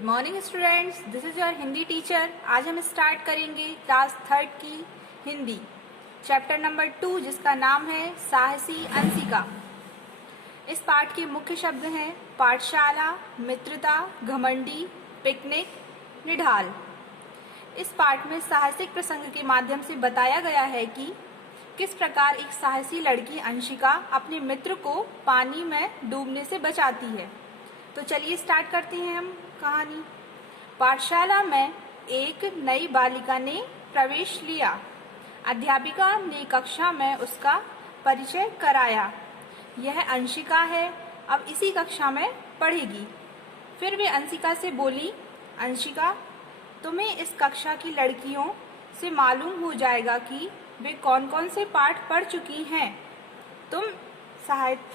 Good morning students, this is your Hindi teacher. आज हम start करेंगे क्लास 3 की हिंदी चैप्टर नंबर 2 जिसका नाम है साहसी अंशिका। इस पाठ के मुख्य शब्द हैं पाठशाला, मित्रता, घमंडी, पिकनिक, निढाल। इस पाठ में साहसिक प्रसंग के माध्यम से बताया गया है कि किस प्रकार एक साहसी लड़की अंशिका अपने मित्र को पानी में डूबने से बचाती है। तो चलिए स्टार्ट करते हैं हम कहानी। पाठशाला में एक नई बालिका ने प्रवेश लिया। अध्यापिका ने कक्षा में उसका परिचय कराया। यह अंशिका है, अब इसी कक्षा में पढ़ेगी। फिर वे अंशिका से बोली, अंशिका, तुम्हें इस कक्षा की लड़कियों से मालूम हो जाएगा कि वे कौन कौन से पाठ पढ़ चुकी हैं। तुम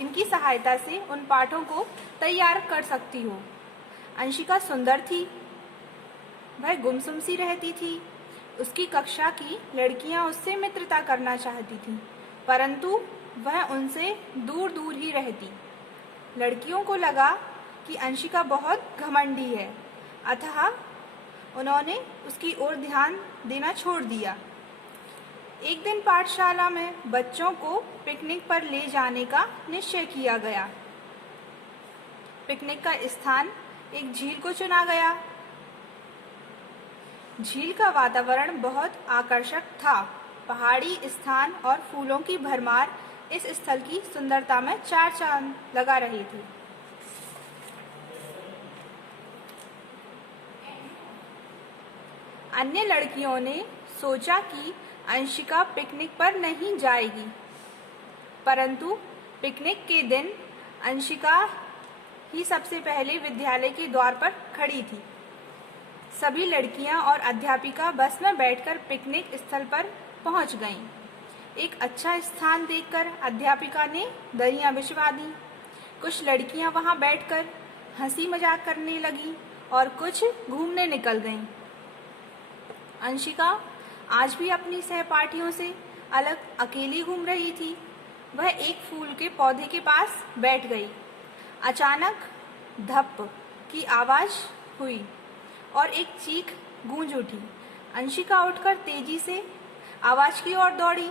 इनकी सहायता से उन पाठों को तैयार कर सकती हो। अंशिका सुंदर थी, वह गुमसुम सी रहती थी। उसकी कक्षा की लड़कियां उससे मित्रता करना चाहती थीं, परंतु वह उनसे दूर दूर ही रहती। लड़कियों को लगा कि अंशिका बहुत घमंडी है, अतः उन्होंने उसकी ओर ध्यान देना छोड़ दिया। एक दिन पाठशाला में बच्चों को पिकनिक पर ले जाने का निश्चय किया गया। पिकनिक का स्थान एक झील को चुना गया। झील का वातावरण बहुत आकर्षक था। पहाड़ी स्थान और फूलों की भरमार इस स्थल की सुंदरता में चार चांद लगा रही थी। अन्य लड़कियों ने सोचा कि अंशिका पिकनिक पर नहीं जाएगी, परंतु पिकनिक के दिन अंशिका ही सबसे पहले विद्यालय के द्वार पर खड़ी थी। सभी लड़कियां और अध्यापिका बस में बैठकर पिकनिक स्थल पर पहुंच गईं। एक अच्छा स्थान देखकर अध्यापिका ने दरियां बिछवा दी। कुछ लड़कियां वहां बैठकर हंसी मजाक करने लगीं और कुछ घूमने निकल गईं। अंशिका आज भी अपनी सहपाठियों से अलग अकेली घूम रही थी। वह एक फूल के पौधे के पास बैठ गई। अचानक धप की आवाज हुई और एक चीख गूंज उठी। अंशिका उठकर तेजी से आवाज की ओर दौड़ी।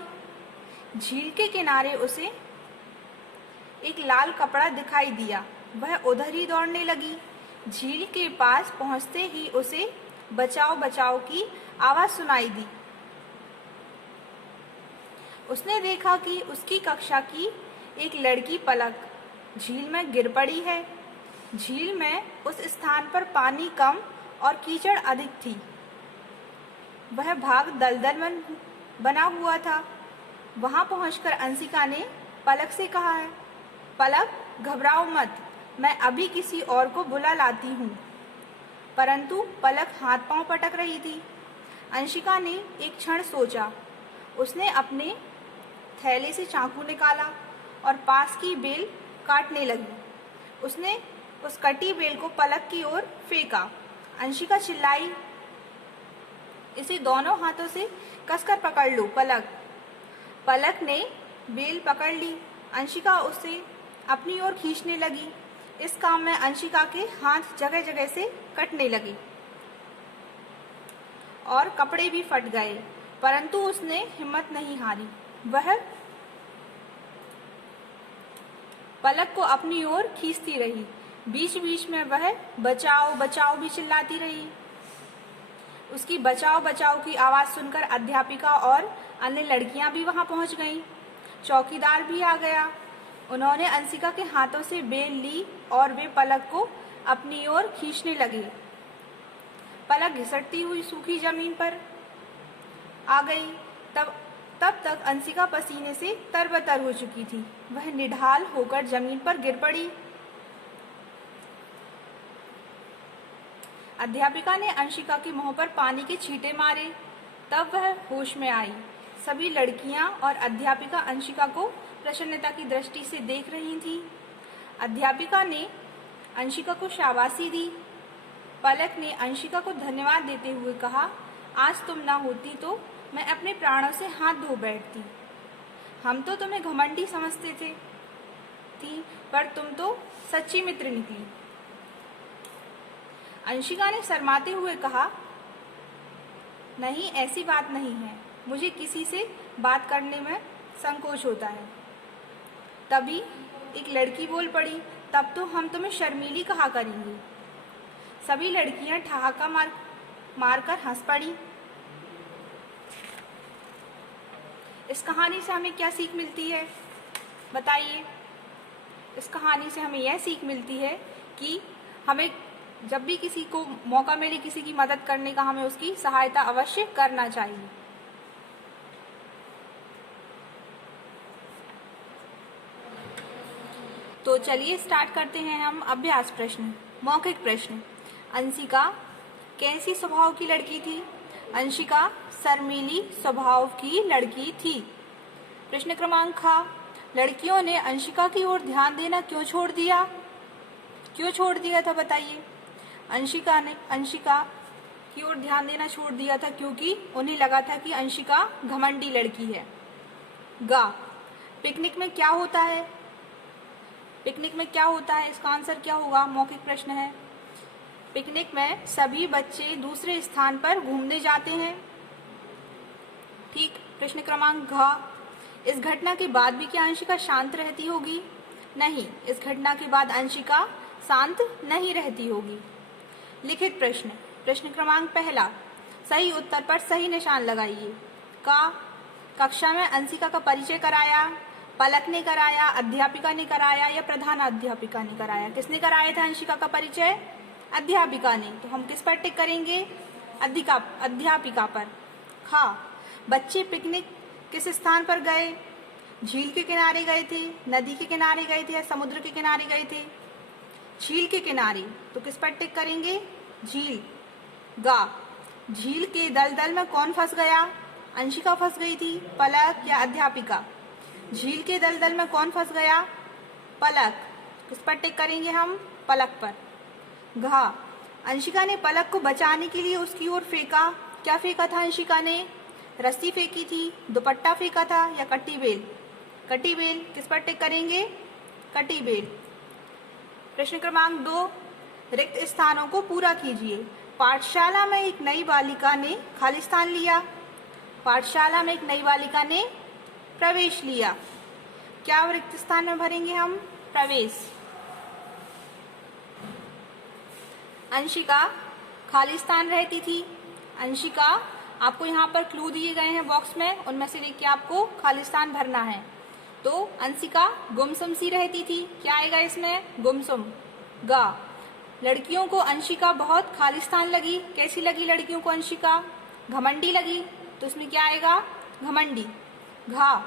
झील के किनारे उसे एक लाल कपड़ा दिखाई दिया। वह उधर ही दौड़ने लगी। झील के पास पहुंचते ही उसे बचाओ बचाओ की आवाज सुनाई दी। उसने देखा कि उसकी कक्षा की एक लड़की पलक झील में गिर पड़ी है। झील में उस स्थान पर पानी कम और कीचड़ अधिक थी। वह भाग दलदल में बना हुआ था। वहां पहुंचकर अंशिका ने पलक से कहा है, पलक घबराओ मत, मैं अभी किसी और को बुला लाती हूँ। परंतु पलक हाथ पांव पटक रही थी। अंशिका ने एक क्षण सोचा। उसने अपने थैले से चाकू निकाला और पास की बेल काटने लगी। उसने उस कटी बेल को पलक की ओर फेंका। अंशिका चिल्लाई, इसे दोनों हाथों से कसकर पकड़ लो पलक। पलक ने बेल पकड़ ली। अंशिका उसे अपनी ओर खींचने लगी। इस काम में अंशिका के हाथ जगह जगह से कटने लगे और कपड़े भी फट गए, परंतु उसने हिम्मत नहीं हारी। वह पलक को अपनी ओर खींचती रही। बीच बीच में वह बचाओ बचाओ भी चिल्लाती रही। उसकी बचाओ बचाओ की आवाज सुनकर अध्यापिका और अन्य लड़कियां भी वहां पहुंच गईं। चौकीदार भी आ गया। उन्होंने अंशिका के हाथों से बेल ली और वे पलक को अपनी ओर खींचने लगे। पलक घिसटती हुई सूखी जमीन पर आ गई। तब तक अंशिका पसीने से तरबतर हो चुकी थी। वह निढाल होकर जमीन पर गिर पड़ी। अध्यापिका ने अंशिका के मुंह पर पानी के छींटे मारे। तब वह होश में आई। सभी लड़कियां और अध्यापिका अंशिका को प्रसन्नता की दृष्टि से देख रही थीं। अध्यापिका ने अंशिका को शाबाशी दी। पलक ने अंशिका को धन्यवाद देते हुए कहा, आज तुम ना होती तो मैं अपने प्राणों से हाथ धो बैठती। हम तो तुम्हें घमंडी समझते थी, पर तुम तो सच्ची मित्र निकली। अंशिका ने शर्माते हुए कहा, नहीं ऐसी बात नहीं है, मुझे किसी से बात करने में संकोच होता है। तभी एक लड़की बोल पड़ी, तब तो हम तुम्हें शर्मीली कहा करेंगे। सभी लड़कियां ठहाका मारकर हंस पड़ी। इस कहानी से हमें क्या सीख मिलती है बताइए। इस कहानी से हमें यह सीख मिलती है कि हमें जब भी किसी को मौका मिले किसी की मदद करने का, हमें उसकी सहायता अवश्य करना चाहिए। तो चलिए स्टार्ट करते हैं हम अभ्यास प्रश्न। मौखिक प्रश्न। अंशिका कैसी स्वभाव की लड़की थी? अंशिका शर्मीली स्वभाव की लड़की थी। प्रश्न क्रमांक ख, लड़कियों ने अंशिका की ओर ध्यान देना क्यों छोड़ दिया? क्यों छोड़ दिया था बताइए। अंशिका ने अंशिका की ओर ध्यान देना छोड़ दिया था क्योंकि उन्हें लगा था कि अंशिका घमंडी लड़की है। ग, पिकनिक में क्या होता है? पिकनिक में क्या होता है, इसका आंसर क्या होगा? मौखिक प्रश्न है। पिकनिक में सभी बच्चे दूसरे स्थान पर घूमने जाते हैं। ठीक। प्रश्न क्रमांक घ, इस घटना के बाद भी क्या अंशिका शांत रहती होगी? नहीं, इस घटना के बाद अंशिका शांत नहीं रहती होगी। लिखित प्रश्न। प्रश्न क्रमांक पहला, सही उत्तर पर सही निशान लगाइए। का, कक्षा में अंशिका का परिचय कराया? पलक ने कराया, अध्यापिका ने कराया या प्रधान अध्यापिका ने कराया? किसने कराया था अंशिका का परिचय? अध्यापिका ने। तो हम किस पर टिक करेंगे? अध्यापिका पर। खा, बच्चे पिकनिक किस स्थान पर गए? झील के किनारे गए थे, नदी के किनारे गए थे या समुद्र के किनारे गए थे? झील के किनारे। तो किस पर टिक करेंगे? झील। गा, झील के दलदल में कौन फंस गया? अंशिका फंस गई थी, पलक या अध्यापिका? झील के दलदल में कौन फंस गया? पलक। किस पर टिक करेंगे हम? पलक पर। घा, अंशिका ने पलक को बचाने के लिए उसकी ओर फेंका। क्या फेंका था अंशिका ने? रस्सी फेंकी थी, दुपट्टा फेंका था या कटी बेल? कटी बेल। किस पर टिक करेंगे? कटी बेल। प्रश्न क्रमांक 2, रिक्त स्थानों को पूरा कीजिए। पाठशाला में एक नई बालिका ने खाली स्थान लिया। पाठशाला में एक नई बालिका ने प्रवेश लिया। क्या रिक्त स्थान में भरेंगे हम? प्रवेश। अंशिका खाली स्थान रहती थी। अंशिका, आपको यहाँ पर क्लू दिए गए हैं बॉक्स में, उनमें से देख के आपको खाली स्थान भरना है। तो अंशिका गुमसुम सी रहती थी। क्या आएगा इसमें? गुमसुम। गा, लड़कियों को अंशिका बहुत खालिस्तान लगी। कैसी लगी लड़कियों को अंशिका? घमंडी लगी। तो इसमें क्या आएगा? घमंडी। घा,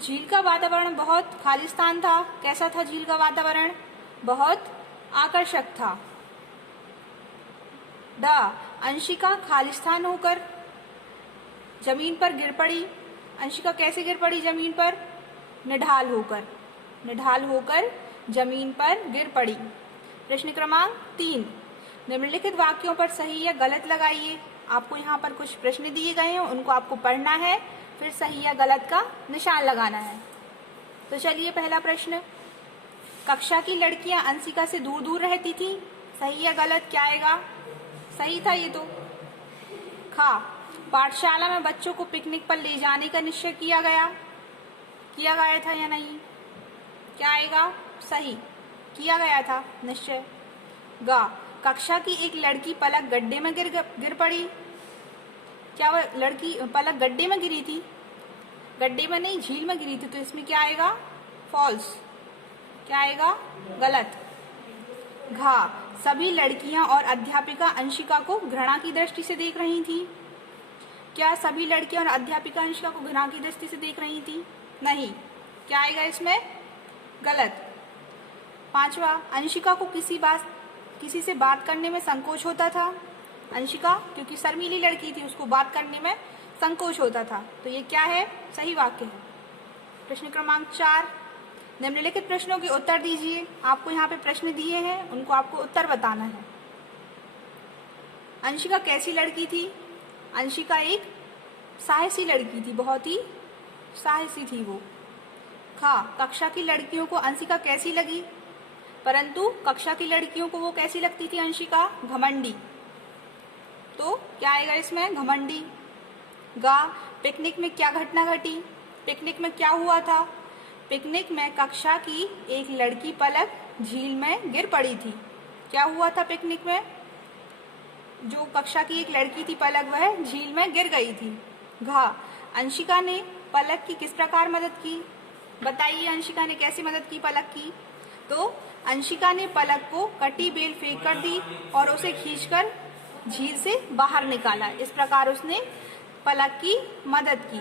झील का वातावरण बहुत खालिस्तान था। कैसा था झील का वातावरण? बहुत आकर्षक था। ड, अंशिका खालिस्तान होकर जमीन पर गिर पड़ी। अंशिका कैसे गिर पड़ी जमीन पर? निढाल होकर। निढाल होकर जमीन पर गिर पड़ी। प्रश्न क्रमांक 3, निम्नलिखित वाक्यों पर सही या गलत लगाइए। आपको यहाँ पर कुछ प्रश्न दिए गए हैं, उनको आपको पढ़ना है, फिर सही या गलत का निशान लगाना है। तो चलिए पहला प्रश्न, कक्षा की लड़कियां अंशिका से दूर दूर रहती थी। सही या गलत? क्या आएगा? सही था ये तो। खा, पाठशाला में बच्चों को पिकनिक पर ले जाने का निश्चय किया गया था या नहीं? क्या आएगा? सही, किया गया था निश्चय। गा, कक्षा की एक लड़की पलक गड्ढे में गिर पड़ी। क्या वह लड़की पलक गड्ढे में गिरी थी? गड्ढे में नहीं, झील में गिरी थी। तो इसमें क्या आएगा? फॉल्स। क्या आएगा? गलत। घा, सभी लड़कियां और अध्यापिका अंशिका को घृणा की दृष्टि से देख रही थी। क्या सभी लड़कियां और अध्यापिका अंशिका को घृणा की दृष्टि से देख रही थी? नहीं। क्या आएगा इसमें? गलत। पांचवा, अंशिका को किसी से बात करने में संकोच होता था। अंशिका क्योंकि शर्मीली लड़की थी, उसको बात करने में संकोच होता था। तो ये क्या है? सही वाक्य है। प्रश्न क्रमांक 4, निम्नलिखित प्रश्नों के उत्तर दीजिए। आपको यहाँ पे प्रश्न दिए हैं, उनको आपको उत्तर बताना है। अंशिका कैसी लड़की थी? अंशिका एक साहसी लड़की थी, बहुत ही साहसी थी वो। खा, कक्षा की लड़कियों को अंशिका कैसी लगी? परंतु कक्षा की लड़कियों को वो कैसी लगती थी अंशिका? घमंडी। तो क्या आएगा इसमें? घमंडी। गा, पिकनिक में क्या घटना घटी? पिकनिक में क्या हुआ था? पिकनिक में कक्षा की एक लड़की पलक झील में गिर पड़ी थी। क्या हुआ था पिकनिक में? जो कक्षा की एक लड़की थी पलक, वह झील में गिर गई थी। घा, अंशिका ने पलक की किस प्रकार मदद की? बताइए अंशिका ने कैसे मदद की पलक की? तो अंशिका ने पलक को कटी बेल फेंक कर दी और उसे खींचकर झील से बाहर निकाला। इस प्रकार उसने पलक की मदद की।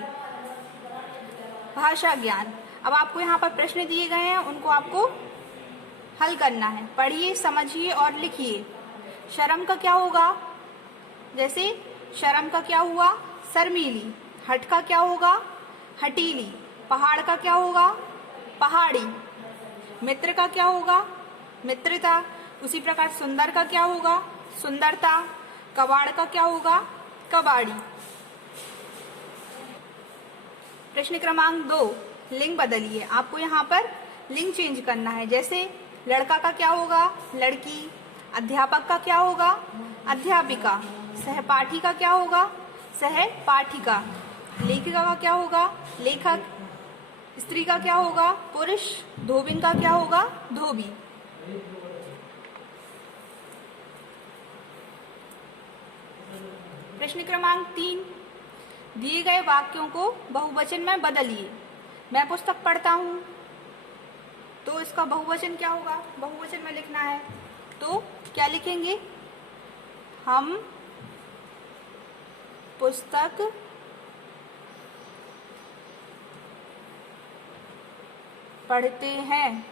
भाषा ज्ञान। अब आपको यहाँ पर प्रश्न दिए गए हैं, उनको आपको हल करना है। पढ़िए, समझिए और लिखिए। शर्म का क्या होगा? जैसे शर्म का क्या हुआ? शर्मीली। हठ का क्या होगा? हठीली। पहाड़ का क्या होगा? पहाड़ी। मित्र का क्या होगा? मित्रता। उसी प्रकार सुंदर का क्या होगा? सुंदरता। कबाड़ का क्या होगा? कबाड़ी। प्रश्न क्रमांक 2, लिंग बदलिए। आपको यहाँ पर लिंग चेंज करना है। जैसे लड़का का क्या होगा? लड़की। अध्यापक का क्या होगा? अध्यापिका। सहपाठी का क्या होगा? सहपाठिका। लेखिका का क्या होगा? लेखक। स्त्री का क्या होगा? पुरुष। धोबिन का क्या होगा? धोबी। प्रश्न क्रमांक 3, दिए गए वाक्यों को बहुवचन में बदलिए। मैं पुस्तक पढ़ता हूँ, तो इसका बहुवचन क्या होगा? बहुवचन में लिखना है, तो क्या लिखेंगे? हम पुस्तक पढ़ते हैं।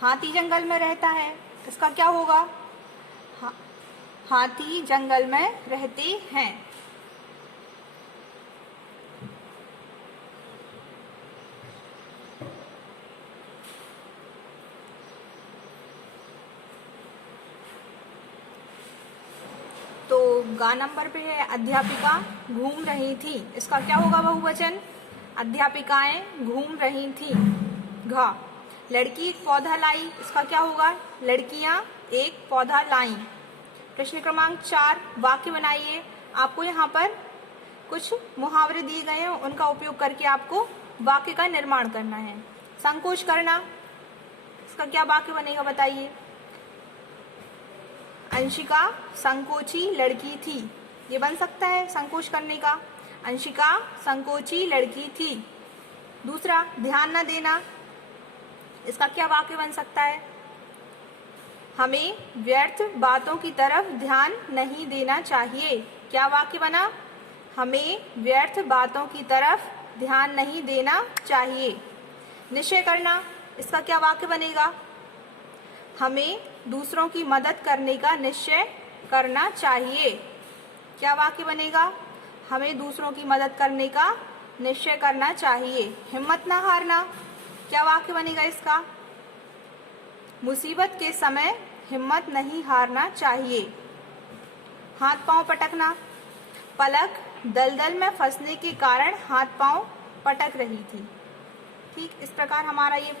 हाथी जंगल में रहता है, इसका क्या होगा? हाथी जंगल में रहते हैं। तो गा नंबर पे है अध्यापिका घूम रही थी, इसका क्या होगा बहुवचन? अध्यापिकाएं घूम रही थी। घा, लड़की एक पौधा लाई, इसका क्या होगा? लड़कियां एक पौधा लाईं। प्रश्न क्रमांक 4, वाक्य बनाइए। आपको यहाँ पर कुछ मुहावरे दिए गए हैं, उनका उपयोग करके आपको वाक्य का निर्माण करना है। संकोच करना, इसका क्या वाक्य बनेगा बताइए? अंशिका संकोची लड़की थी, ये बन सकता है संकोच करने का। अंशिका संकोची लड़की थी। दूसरा, ध्यान न देना, इसका क्या वाक्य बन सकता है? हमें व्यर्थ बातों की तरफ ध्यान नहीं देना चाहिए। क्या वाक्य बना? हमें व्यर्थ बातों की तरफ ध्यान नहीं देना चाहिए। निश्चय करना, इसका क्या वाक्य बनेगा? हमें दूसरों की मदद करने का निश्चय करना चाहिए। क्या वाक्य बनेगा? हमें दूसरों की मदद करने का निश्चय करना चाहिए। हिम्मत ना हारना, क्या वाक्य बनेगा इसका? मुसीबत के समय हिम्मत नहीं हारना चाहिए। हाथ पांव पटकना, पलक दलदल में फंसने के कारण हाथ पांव पटक रही थी। ठीक, इस प्रकार हमारा ये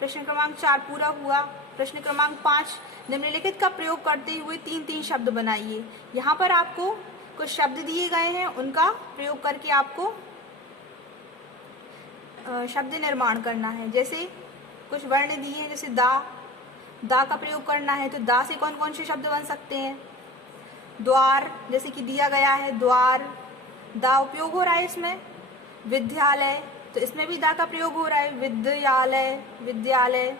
प्रश्न क्रमांक 4 पूरा हुआ। प्रश्न क्रमांक 5, निम्नलिखित का प्रयोग करते हुए 3-3 शब्द बनाइए। यहाँ पर आपको कुछ शब्द दिए गए हैं, उनका प्रयोग करके आपको शब्द निर्माण करना है। जैसे कुछ वर्ण दिए हैं, जैसे दा का प्रयोग करना है, तो दा से कौन कौन से शब्द बन सकते हैं? द्वार, जैसे कि दिया गया है द्वार, दा उपयोग हो रहा है इसमें। विद्यालय, तो इसमें भी दा का प्रयोग हो रहा है, विद्यालय विद्यालय।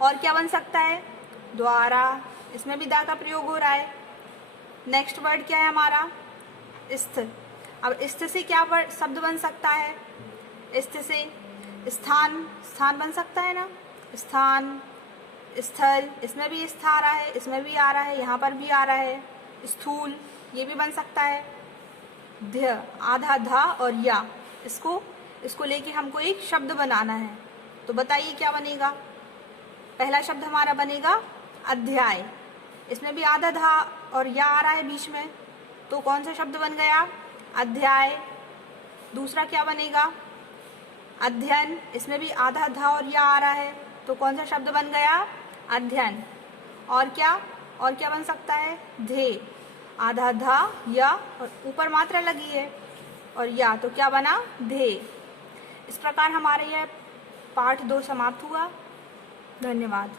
और क्या बन सकता है? द्वारा, इसमें भी दा का प्रयोग हो रहा है। नेक्स्ट वर्ड क्या है हमारा? स्थ। अब स्थ से क्या वर्ड शब्द बन सकता है? स्थ से स्थान, स्थान बन सकता है ना, स्थान। स्थल, इसमें भी स्थ आ रहा है, इसमें भी आ रहा है, यहाँ पर भी आ रहा है। स्थूल, ये भी बन सकता है। ध्य, आधा धा और या, इसको लेके हमको एक शब्द बनाना है। तो बताइए क्या बनेगा? पहला शब्द हमारा बनेगा अध्याय, इसमें भी आधा धा और या आ रहा है बीच में, तो कौन सा शब्द बन गया? अध्याय। दूसरा क्या बनेगा? अध्ययन, इसमें भी आधा धा और या आ रहा है, तो कौन सा शब्द बन गया? अध्ययन। और क्या बन सकता है? ध्येय। आधा धा या और ऊपर मात्रा लगी है और या, तो क्या बना? ध्येय। इस प्रकार हमारे यह पाठ 2 समाप्त हुआ। धन्यवाद।